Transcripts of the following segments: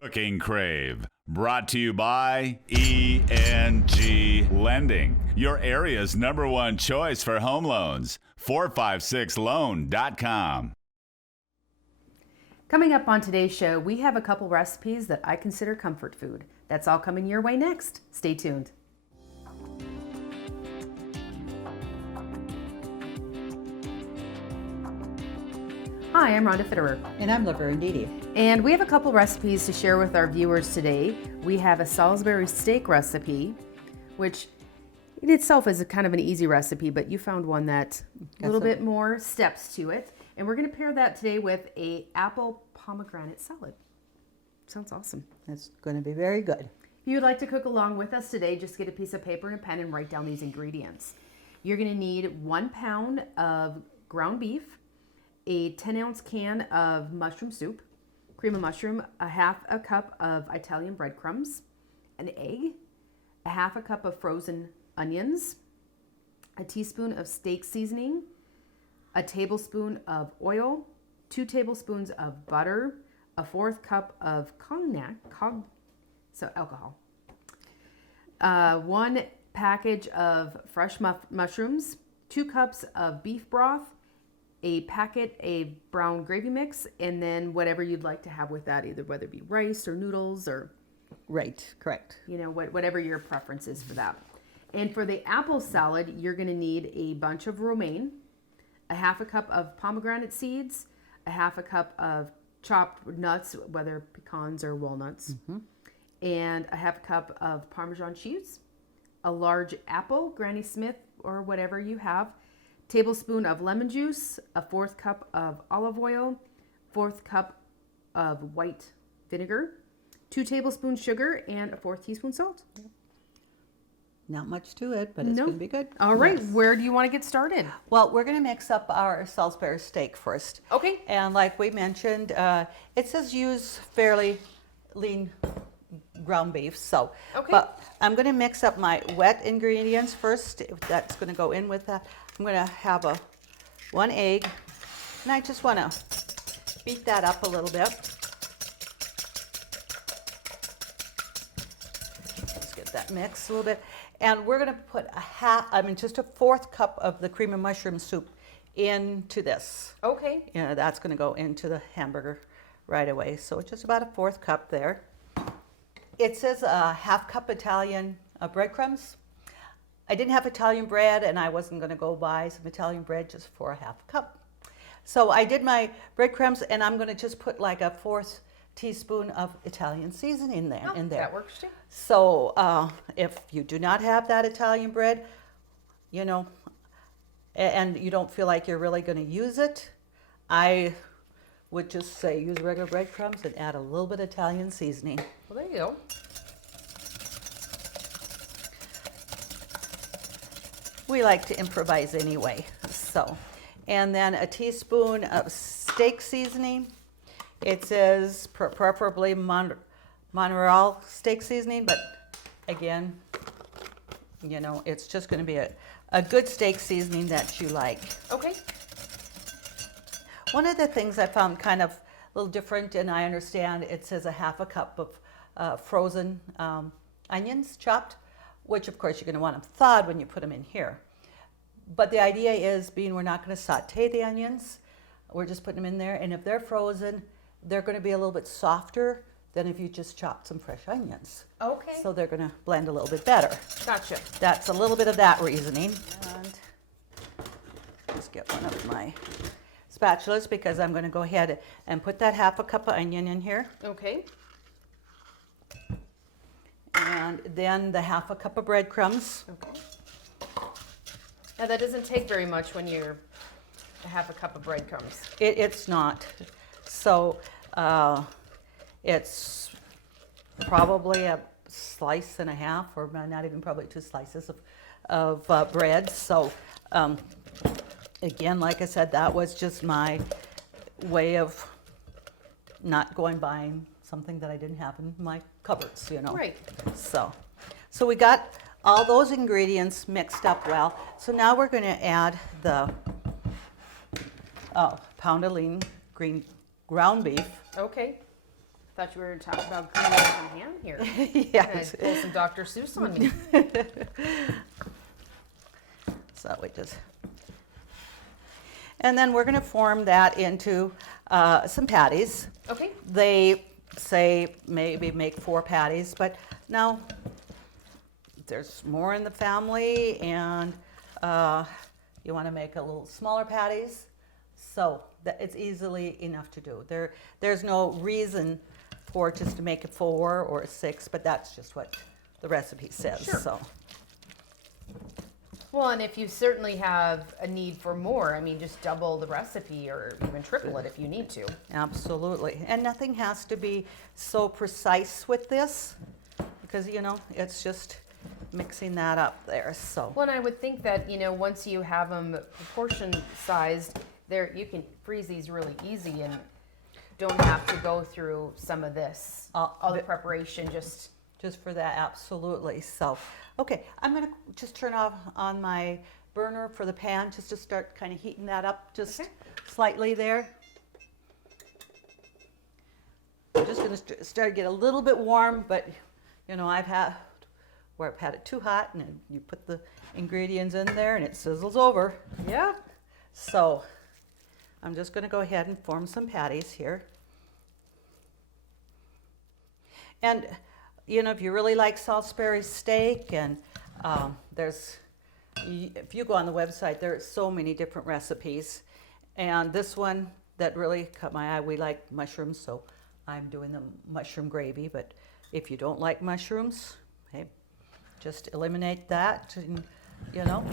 Cooking Crave, brought to you by ENG Lending, your area's #1 choice for home loans. 456loan.com. Coming up on today's show, we have a couple recipes that I consider comfort food. That's all coming your way next. Stay tuned. Hi, I'm Rhonda Fitterer. And I'm Laverne. And we have a couple recipes to share with our viewers today. We have a Salisbury steak recipe, which in itself is a kind of an easy recipe, but you found one that's a little bit more steps to it. And we're going to pair that today with a apple pomegranate salad. Sounds awesome. That's going to be very good. If you'd like to cook along with us today, just get a piece of paper and a pen and write down these ingredients. You're going to need 1 pound of ground beef, a 10-ounce can of mushroom soup, cream of mushroom, a half a cup of Italian breadcrumbs, an egg, a half a cup of frozen onions, a teaspoon of steak seasoning, a tablespoon of oil, 2 tablespoons of butter, a 1/4 cup of cognac, alcohol, 1 package of fresh mushrooms, 2 cups of beef broth, a packet of brown gravy mix, and then whatever you'd like to have with that, either whether it be rice or noodles or... Right, correct. You know, whatever your preference is for that. And for the apple salad, you're going to need a bunch of romaine, a half a cup of pomegranate seeds, a half a cup of chopped nuts, whether pecans or walnuts, and a half a cup of Parmesan cheese, a large apple, Granny Smith or whatever you have, tablespoon of lemon juice, a 1/4 cup of olive oil, 1/4 cup of white vinegar, 2 tablespoons sugar, and a 1/4 teaspoon salt. Not much to it, but it's going to be good. All right, where do you want to get started? Well, we're going to mix up our Salisbury steak first. Okay. And like we mentioned, it says use fairly lean ground beef. So, but I'm going to mix up my wet ingredients first. That's going to go in with that. I'm going to have 1 egg, and I just want to beat that up a little bit. Let's get that mixed a little bit. And we're going to put just a 1/4 cup of the cream of mushroom soup into this. Okay. Yeah, that's going to go into the hamburger right away. So just about a 1/4 cup there. It says a half cup Italian breadcrumbs. I didn't have Italian bread, and I wasn't going to go buy some Italian bread just for a half cup. So I did my breadcrumbs, and I'm going to just put like a 1/4 teaspoon of Italian seasoning in there. That works too. So if you do not have that Italian bread, you know, and you don't feel like you're really going to use it, I would just say use regular breadcrumbs and add a little bit of Italian seasoning. Well, there you go. We like to improvise anyway. So, and then a teaspoon of steak seasoning. It says preferably Montreal steak seasoning, but again, you know, it's just going to be a good steak seasoning that you like. Okay. One of the things I found kind of a little different, and I understand it says a half a cup of frozen onions chopped, which of course you're going to want them thawed when you put them in here. But the idea is, being we're not going to saute the onions, we're just putting them in there, and if they're frozen, they're going to be a little bit softer than if you just chopped some fresh onions. Okay. So they're going to blend a little bit better. Gotcha. That's a little bit of that reasoning. And let's get one of my spatulas, because I'm going to go ahead and put that half a cup of onion in here. Okay. And then the half a cup of breadcrumbs. Okay. Now that doesn't take very much when you're a half a cup of breadcrumbs. It's not. So it's probably a slice and a half, or not even, probably 2 slices of bread. So again, like I said, that was just my way of not going buying something that I didn't have in my cupboards, you know. Right. So we got all those ingredients mixed up well. So now we're going to add the pound of lean green ground beef. Okay. Thought you were talking about green from ham here. Yes. Pull some Dr. Seuss on me. So we just, and then we're going to form that into some patties. Okay. They say maybe make 4 patties, but now there's more in the family, and you want to make a little smaller patties, so that it's easily enough to do. There's no reason for just to make it 4 or 6, but that's just what the recipe says. Sure. So. Well, and if you certainly have a need for more, I mean, just double the recipe or even triple it if you need to. Absolutely. And nothing has to be so precise with this, because, you know, it's just mixing that up there. So, Well, and I would think that, you know, once you have them proportion sized, there you can freeze these really easy and don't have to go through some of this, all the preparation, just for that, absolutely. So, okay, I'm going to just turn off on my burner for the pan just to start kind of heating that up just slightly there. I'm just going to start to get a little bit warm, but, you know, I've had it too hot, and then you put the ingredients in there and it sizzles over. yeah. So I'm just going to go ahead and form some patties here. And, you know, if you really like Salisbury steak, and if you go on the website, there are so many different recipes. And this one that really caught my eye, we like mushrooms, so I'm doing the mushroom gravy. But if you don't like mushrooms, hey, just eliminate that, and, you know,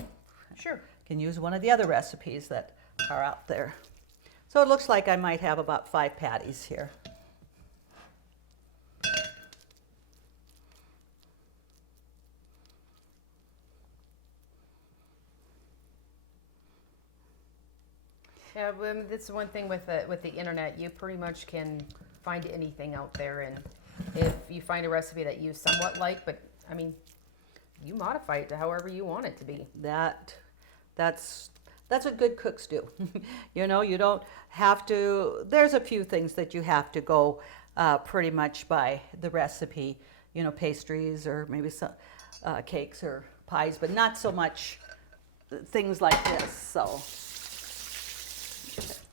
Sure. can use one of the other recipes that are out there. So it looks like I might have about 5 patties here. Yeah, well, that's one thing with the internet. You pretty much can find anything out there, and if you find a recipe that you somewhat like, but I mean, you modify it to however you want it to be. That's what good cooks do. You know, you don't have to. There's a few things that you have to go pretty much by the recipe. You know, pastries or maybe some cakes or pies, but not so much things like this. So.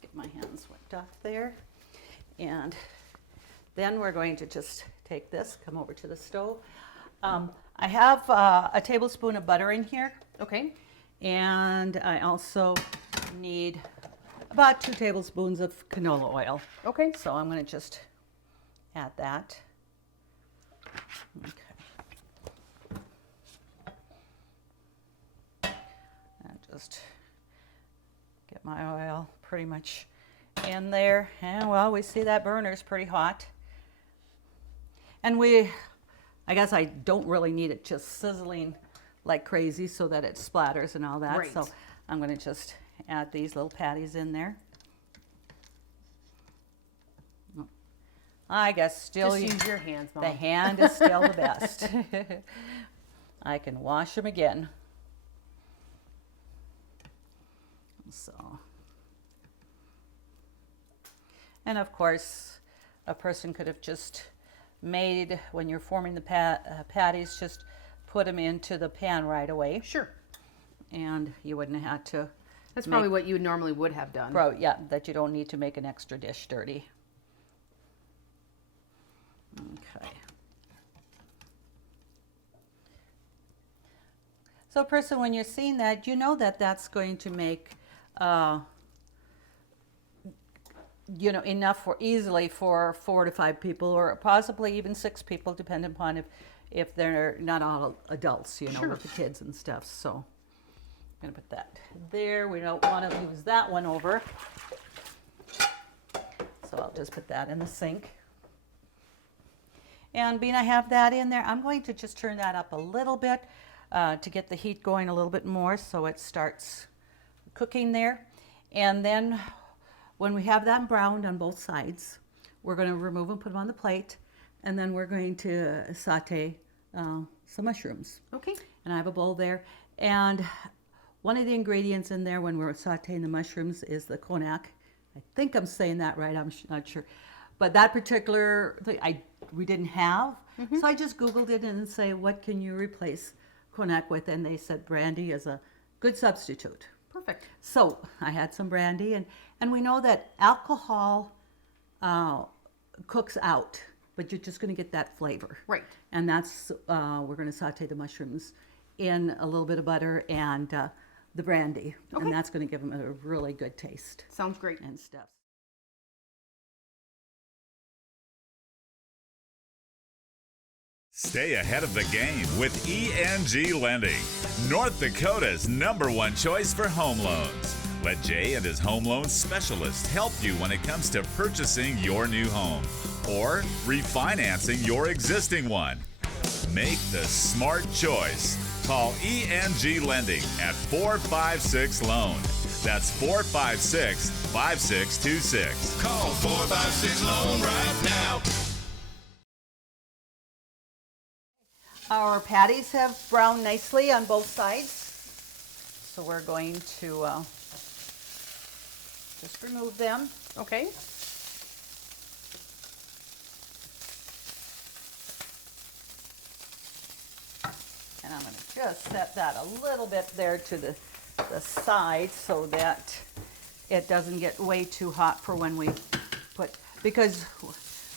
Get my hands wiped off there, and then we're going to just take this, come over to the stove. I have a tablespoon of butter in here, Okay. and I also need about 2 tablespoons of canola oil. Okay. So I'm going to just add that. Okay. And just get my oil pretty much in there. And well, we see that burner's pretty hot. And I guess I don't really need it just sizzling like crazy so that it splatters and all that. Right. So I'm going to just add these little patties in there. I guess still Just use your hands, Mom. the hand is still the best. I can wash them again. So, and of course, a person could have just made, when you're forming the patties, just put them into the pan right away, Sure. and you wouldn't have had to. That's probably what you normally would have done. Yeah, that you don't need to make an extra dish dirty. Okay. So, person, when you're seeing that, you know that that's going to make, you know, enough for easily for 4 to 5 people, or possibly even 6 people, depending upon if they're not all adults, you know, Sure. with the kids and stuff. So, I'm gonna put that there. We don't want to use that one over, so I'll just put that in the sink. And being I have that in there, I'm going to just turn that up a little bit to get the heat going a little bit more so it starts cooking there. And then when we have that browned on both sides, we're going to remove them, put them on the plate, and then we're going to saute some mushrooms. Okay. And I have a bowl there. And one of the ingredients in there when we're sauteing the mushrooms is the cognac. I think I'm saying that right, I'm not sure. But that particular thing we didn't have. So I just Googled it and say, what can you replace cognac with? And they said brandy is a good substitute. Perfect. So I had some brandy, and we know that alcohol cooks out, but you're just going to get that flavor. Right. And that's, we're going to saute the mushrooms in a little bit of butter and the brandy. Okay. And that's going to give them a really good taste Sounds great. and stuff. Stay ahead of the game with ENG Lending, North Dakota's #1 choice for home loans. Let Jay and his home loan specialist help you when it comes to purchasing your new home or refinancing your existing one. Make the smart choice. Call ENG Lending at 456-LOAN. That's 456-5626. Call 456-LOAN right now. Our patties have browned nicely on both sides. So we're going to just remove them. Okay. And I'm going to just set that a little bit there to the side so that it doesn't get way too hot for when we put, because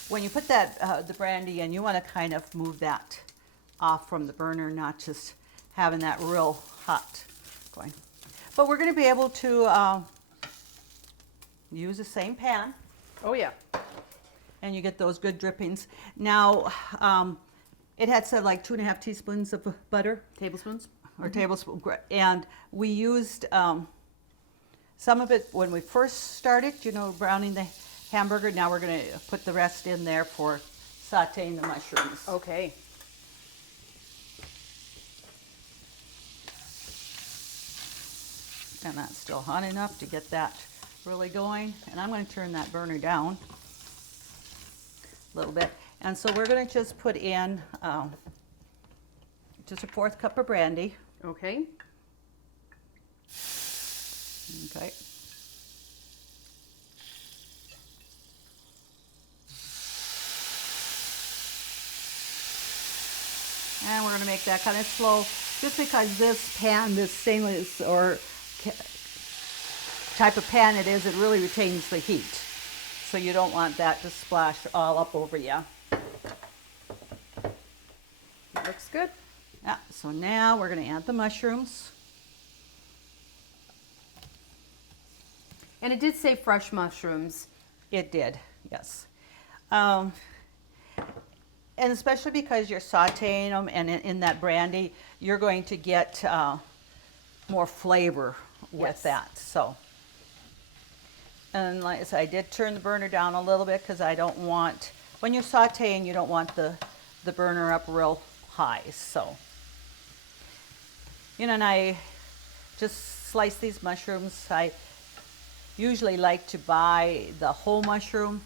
when you put that the brandy in, you want to kind of move that off from the burner, not just having that real hot going. But we're going to be able to use the same pan, Oh yeah. and you get those good drippings. Now, it had said like 2.5 teaspoons of butter Tablespoons. or tablespoon, and we used some of it when we first started, browning the hamburger. Now we're going to put the rest in there for sauteing the mushrooms. Okay. And that's still hot enough to get that really going. And I'm going to turn that burner down a little bit. And so we're going to just put in just a 1/4 cup of brandy. Okay. Okay. And we're going to make that kind of slow, just because this pan, this stainless or type of pan it is, it really retains the heat. So you don't want that to splash all up over you. Looks good. Yeah, so now we're going to add the mushrooms. And it did say fresh mushrooms. It did, yes. And especially because you're sauteing them and in that brandy, you're going to get more flavor with Yes. that. So, and like I said, I did turn the burner down a little bit because I don't want, when you're sauteing, you don't want the burner up real high. So, and I just slice these mushrooms. I usually like to buy the whole mushroom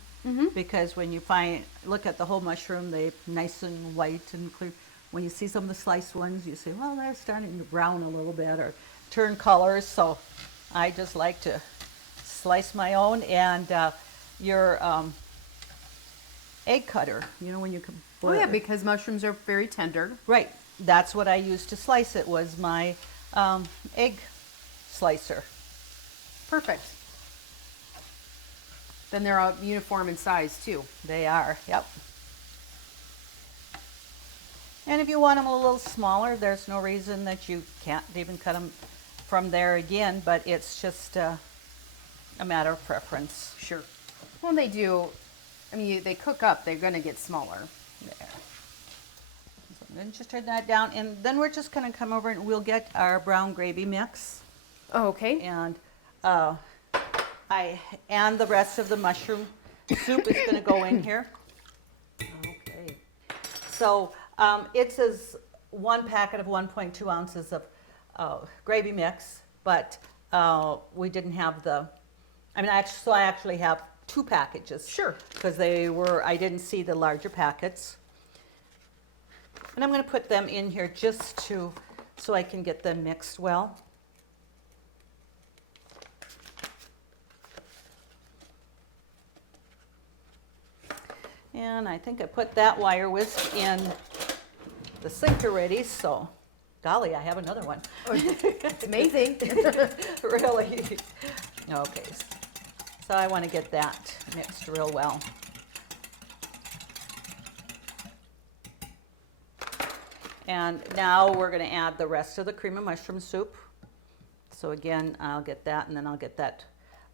because when you look at the whole mushroom, they're nice and white and clear. When you see some of the sliced ones, you say, well, they're starting to brown a little bit or turn colors. So I just like to slice my own. And your egg cutter, when you can Oh yeah, because mushrooms are very tender. right, that's what I used to slice it, was my egg slicer. Perfect. Then they're all uniform in size too. They are, yep. And if you want them a little smaller, there's no reason that you can't even cut them from there again, but it's just a matter of preference. Sure. Well, they do. I mean, they cook up. They're going to get smaller. There. So then just turn that down, and then we're just going to come over and we'll get our brown gravy mix. Oh, okay. And and the rest of the mushroom soup is going to go in here. Okay. So it says 1 packet of 1.2 ounces of gravy mix, but we didn't have I actually have 2 packages. Sure. Because I didn't see the larger packets. And I'm going to put them in here just so I can get them mixed well. And I think I put that wire whisk in the sink already, so golly, I have another one. It's amazing. Really? Okay, so I want to get that mixed real well. And now we're going to add the rest of the cream of mushroom soup. So again, I'll get that and then I'll get that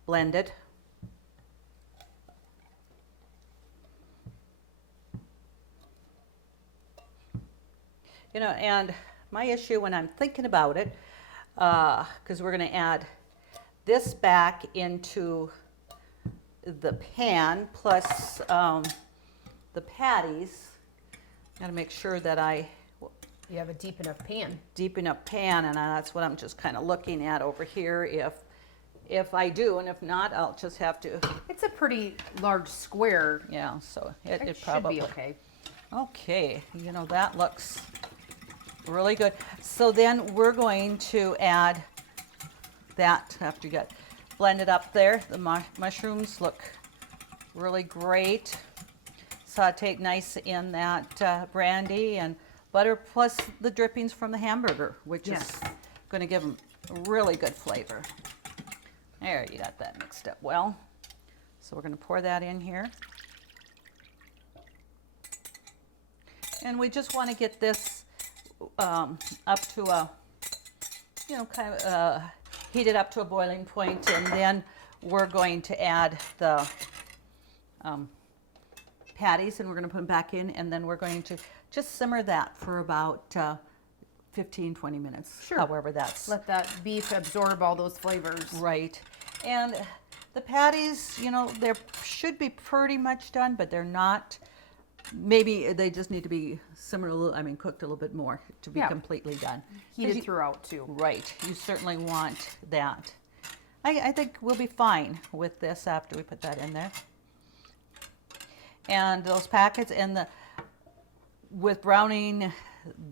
blended. You know, and my issue when I'm thinking about it, because we're going to add this back into the pan plus the patties. Got to make sure that You have a deep enough pan. and that's what I'm just kind of looking at over here. If I do, and if not, I'll just have to. It's a pretty large square. Yeah, so it It should probably be okay. Okay, you know, that looks really good. So then we're going to add that after you get blended up there. The mushrooms look really great. Sauteed nice in that brandy and butter, plus the drippings from the hamburger, which is going to give them really good flavor. There, you got that mixed up well. So we're going to pour that in here. And we just want to get this up to a, you know, kind of heat it up to a boiling point, and then we're going to add the patties, and we're going to put them back in, and then we're going to just simmer that for about 15, 20 minutes. Sure. However that's Let that beef absorb all those flavors. right. And the patties, you know, they should be pretty much done, but they're not. Maybe they just need to be simmered a little, I mean, cooked a little bit more to be completely done. Heated throughout too. Right, you certainly want that. I think we'll be fine with this after we put that in there. And those packets and with browning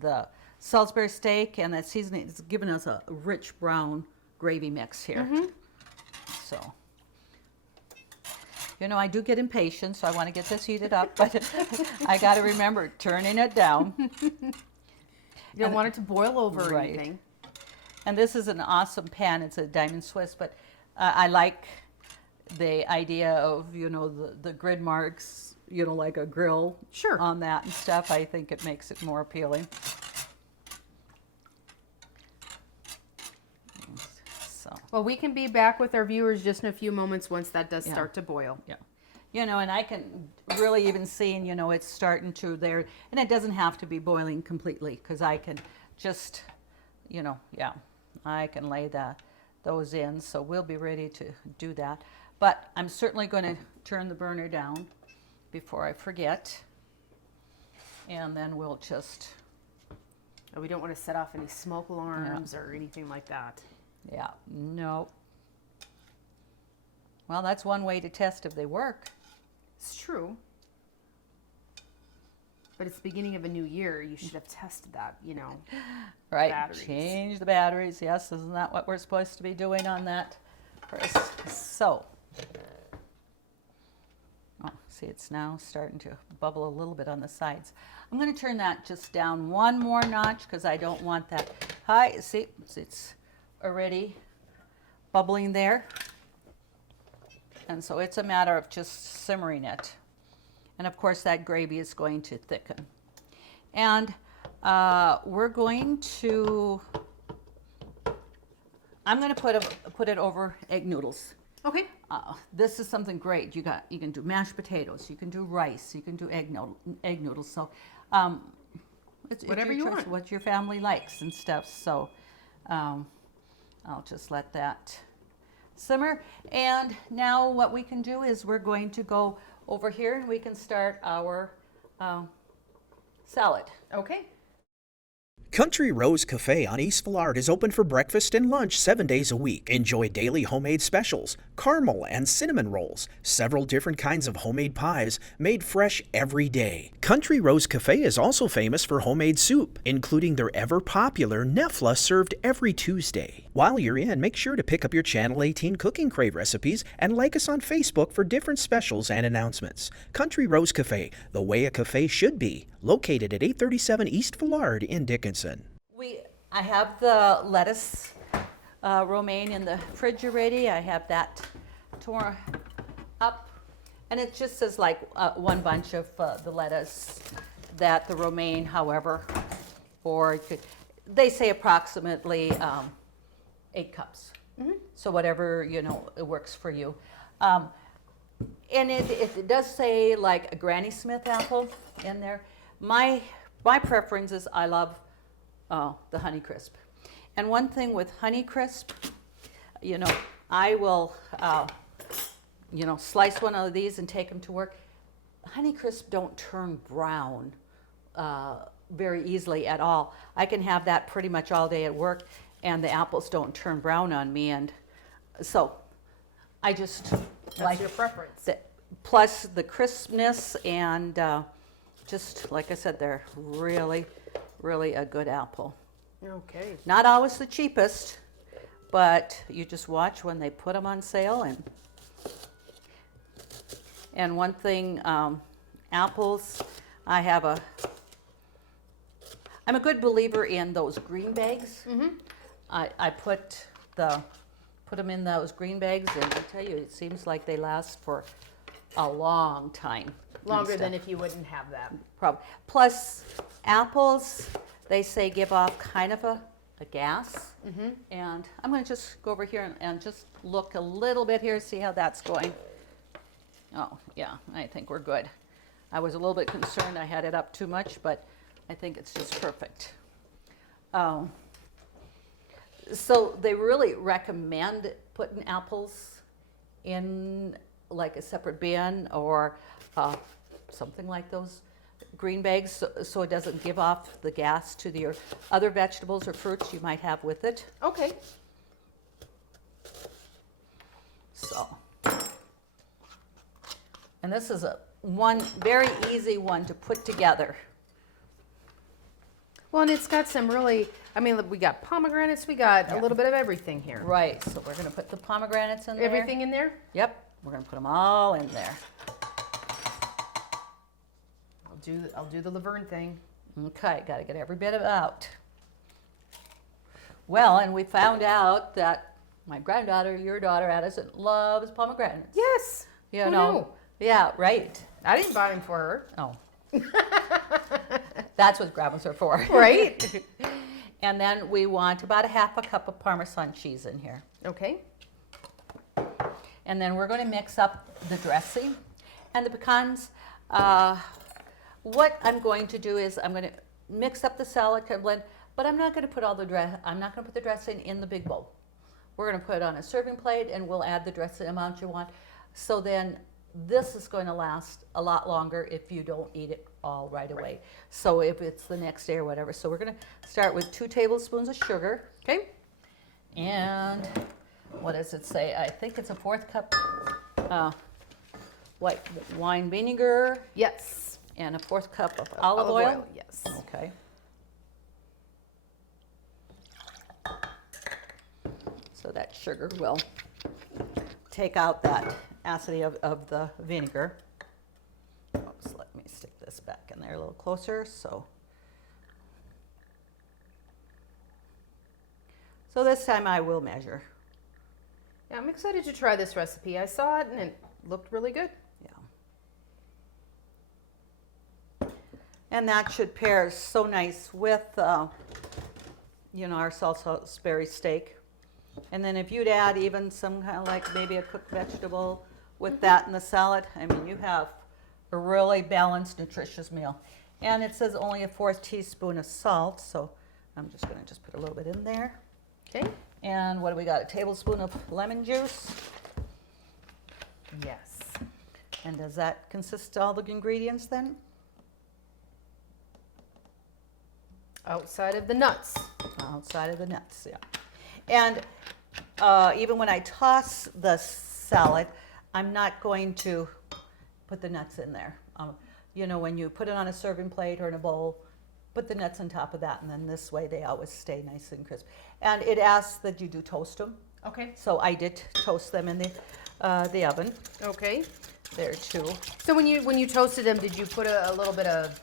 the Salisbury steak and that seasoning, it's given us a rich brown gravy mix here. So, you know, I do get impatient, so I want to get this heated up, but I got to remember turning it down. You don't want it to boil over or Right. anything. And this is an awesome pan. It's a Diamond Swiss, but I like the idea of, you know, the grid marks, you know, like a grill Sure. on that and stuff. I think it makes it more appealing. So, Well, we can be back with our viewers just in a few moments once that does Yeah. start to boil. yeah. You know, and I can really even see, you know, it's starting to there, and it doesn't have to be boiling completely, because I can just, you know, yeah, I can lay those in, so we'll be ready to do that. But I'm certainly going to turn the burner down before I forget, and then we'll just, And we don't want to set off any smoke alarms or anything like that. yeah, no. Well, that's one way to test if they work. It's true. But it's the beginning of a new year. You should have tested that, you know. Right, Batteries. change the batteries. Yes, isn't that what we're supposed to be doing on that first? So, oh, see, it's now starting to bubble a little bit on the sides. I'm going to turn that just down one more notch because I don't want that high. See, it's already bubbling there. And so it's a matter of just simmering it. And of course that gravy is going to thicken. And we're going to, I'm going to put it over egg noodles. Okay. This is something great. You can do mashed potatoes, you can do rice, you can do egg noodles. So it's Whatever your you choice, want. what your family likes and stuff. So I'll just let that simmer. And now what we can do is we're going to go over here and we can start our salad. Okay. Country Rose Cafe on East Villard is open for breakfast and lunch 7 days a week. Enjoy daily homemade specials, caramel and cinnamon rolls, several different kinds of homemade pies made fresh every day. Country Rose Cafe is also famous for homemade soup, including their ever-popular Nefla served every Tuesday. While you're in, make sure to pick up your Channel 18 Cooking Crave recipes and like us on Facebook for different specials and announcements. Country Rose Cafe, the way a cafe should be, located at 837 East Villard in Dickinson. I have the lettuce romaine in the fridge already. I have that torn up. And it just says like one bunch of the lettuce, that the romaine, however, or you could, they say approximately 8 cups. So whatever, you know, it works for you. And it does say like a Granny Smith apple in there. My preference is I love the Honey Crisp. And one thing with Honey Crisp, you know, I will you know, slice one of these and take them to work. Honey Crisp don't turn brown very easily at all. I can have that pretty much all day at work, and the apples don't turn brown on me. And so I just like your preference. Plus the crispness, and just like I said, they're really, really a good apple. Okay. Not always the cheapest, but you just watch when they put them on sale. And one thing, apples, I'm a good believer in those green bags. I put them in those green bags, and I tell you, it seems like they last for a long time. Longer than if you wouldn't have that. Plus, apples, they say give off kind of a gas. And I'm going to just go over here and just look a little bit here, see how that's going. Oh, yeah, I think we're good. I was a little bit concerned I had it up too much, but I think it's just perfect. So they really recommend putting apples in like a separate bin or something like those green bags, so it doesn't give off the gas to your other vegetables or fruits you might have with it. Okay. So. And this is one very easy one to put together. Well, and it's got some really, I mean, we got pomegranates, we got a little bit of everything here. Right, so we're going to put the pomegranates in there. Everything in there? Yep, we're going to put them all in there. I'll do the Laverne thing. Okay, got to get every bit of it out. Well, and we found out that my granddaughter, your daughter Addison, loves pomegranates. Yes. You Who know. knew? Yeah, right. I didn't buy them for her. Oh. That's what grandmas are for. Right. And then we want about a half a cup of Parmesan cheese in here. Okay. And then we're going to mix up the dressing and the pecans. What I'm going to do is I'm going to mix up the salad, blend, but I'm not going to put I'm not going to put the dressing in the big bowl. We're going to put it on a serving plate, and we'll add the dressing amount you want. So then this is going to last a lot longer if you don't eat it all right away. So if it's the next day or whatever. So we're going to start with 2 tablespoons of sugar. Okay. And what does it say? I think it's a 1/4 cup white wine vinegar. Yes. And a 1/4 cup of olive oil. Yes. Okay. So that sugar will take out that acidity of the vinegar. Oops, let me stick this back in there a little closer. So this time I will measure. Yeah, I'm excited to try this recipe. I saw it and it looked really good. Yeah. And that should pair so nice with, you know, our Salisbury steak. And then if you'd add even some kind of like maybe a cooked vegetable with that in the salad, I mean, you have a really balanced, nutritious meal. And it says only a 4th teaspoon of salt, so I'm just going to just put a little bit in there. Okay. And what do we got? A tablespoon of lemon juice. Yes. And does that consist of all the ingredients then? Outside of the nuts. Outside of the nuts, yeah. And even when I toss the salad, I'm not going to put the nuts in there. you know, when you put it on a serving plate or in a bowl, put the nuts on top of that, and then this way they always stay nice and crisp. And it asks that you do toast them. Okay. So I did toast them in the oven Okay. there too. So when you toasted them, did you put a little bit of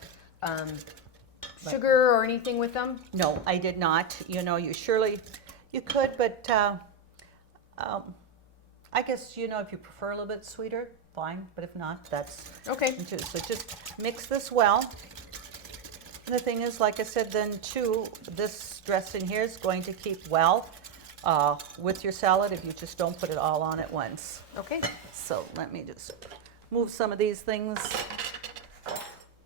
sugar or anything with them? No, I did not. You know, you could, but I guess, you know, if you prefer a little bit sweeter, fine. But if not, that's Okay. too. So just mix this well. And the thing is, like I said, then too, this dressing here is going to keep well with your salad if you just don't put it all on at once. Okay. So let me just move some of these things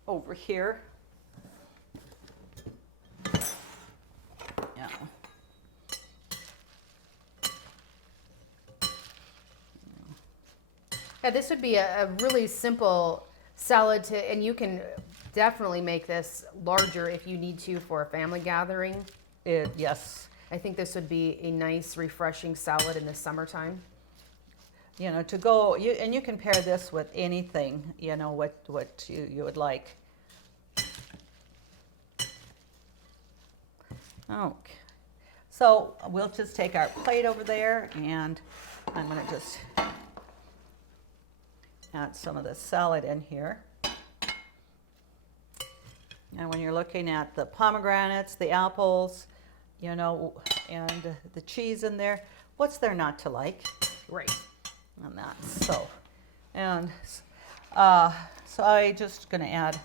over here. Yeah. Yeah, this would be a really simple salad and you can definitely make this larger if you need to for a family gathering. Yes. I think this would be a nice, refreshing salad in the summertime. You know, to go, and you can pair this with anything, you know, what you would like. Okay. So we'll just take our plate over there, and I'm going to just add some of the salad in here. And when you're looking at the pomegranates, the apples, you know, and the cheese in there, what's there not to like? Right. And that, so I just going to add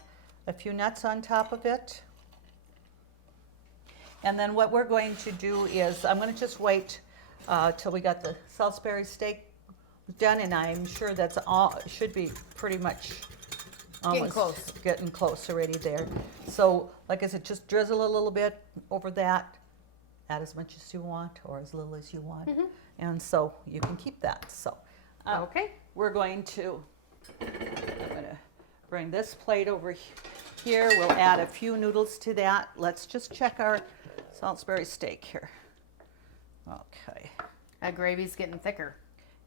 a few nuts on top of it. And then what we're going to do is I'm going to just wait till we got the Salisbury steak done, and I'm sure that's all, should be pretty much almost getting close already there. So like I said, just drizzle a little bit over that, add as much as you want or as little as you want, and so you can keep that. So Okay. we're going to, I'm going to bring this plate over here. We'll add a few noodles to that. Let's just check our Salisbury steak here. Okay. That gravy's getting thicker.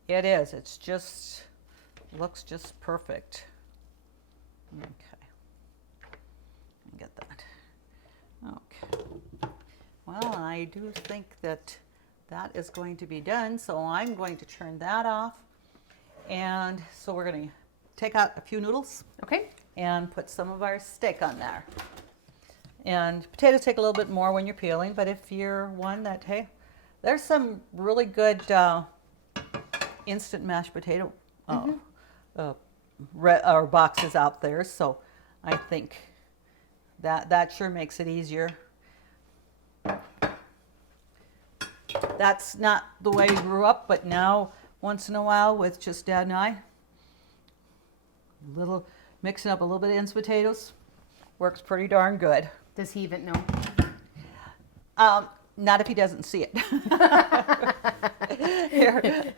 It is. It's just, looks just perfect. Okay. Get that. Okay. Well, I do think that that is going to be done, so I'm going to turn that off. And so we're going to take out a few noodles. Okay. And put some of our steak on there. And potatoes take a little bit more when you're peeling, but if you're one that, hey, there's some really good instant mashed potato or boxes out there, so I think that sure makes it easier. That's not the way I grew up, but now once in a while with just Dad and I, mixing up a little bit of instant potatoes works pretty darn good. Does he even know? Not if he doesn't see it. Here.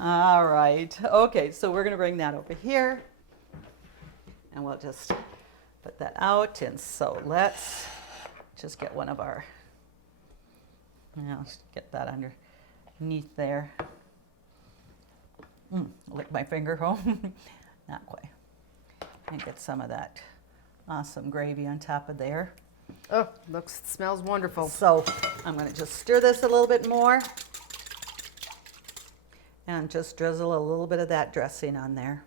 All right. Okay, so we're going to bring that over here. And we'll just put that out. And so let's just get one of our, let's get that underneath there. Lick my finger home. Not quite. And get some of that awesome gravy on top of there. Oh, smells wonderful. So I'm going to just stir this a little bit more and just drizzle a little bit of that dressing on there.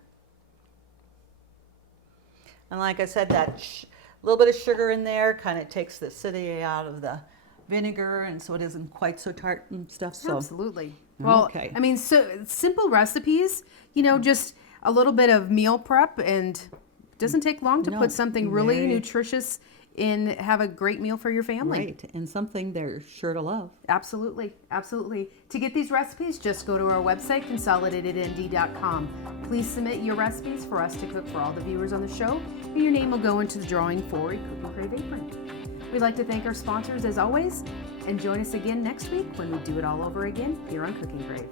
And like I said, that little bit of sugar in there kind of takes the acidity out of the vinegar, and so it isn't quite so tart and stuff. So Absolutely. Well, okay. I mean, so simple recipes, you know, just a little bit of meal prep, and it doesn't take long to put something really nutritious in, have a great meal for your family. Right, and something they're sure to love. Absolutely, absolutely. To get these recipes, just go to our website, consolidatednd.com. Please submit your recipes for us to cook for all the viewers on the show, and your name will go into the drawing for a Cooking Crave apron. We'd like to thank our sponsors as always, and join us again next week when we do it all over again here on Cooking Crave.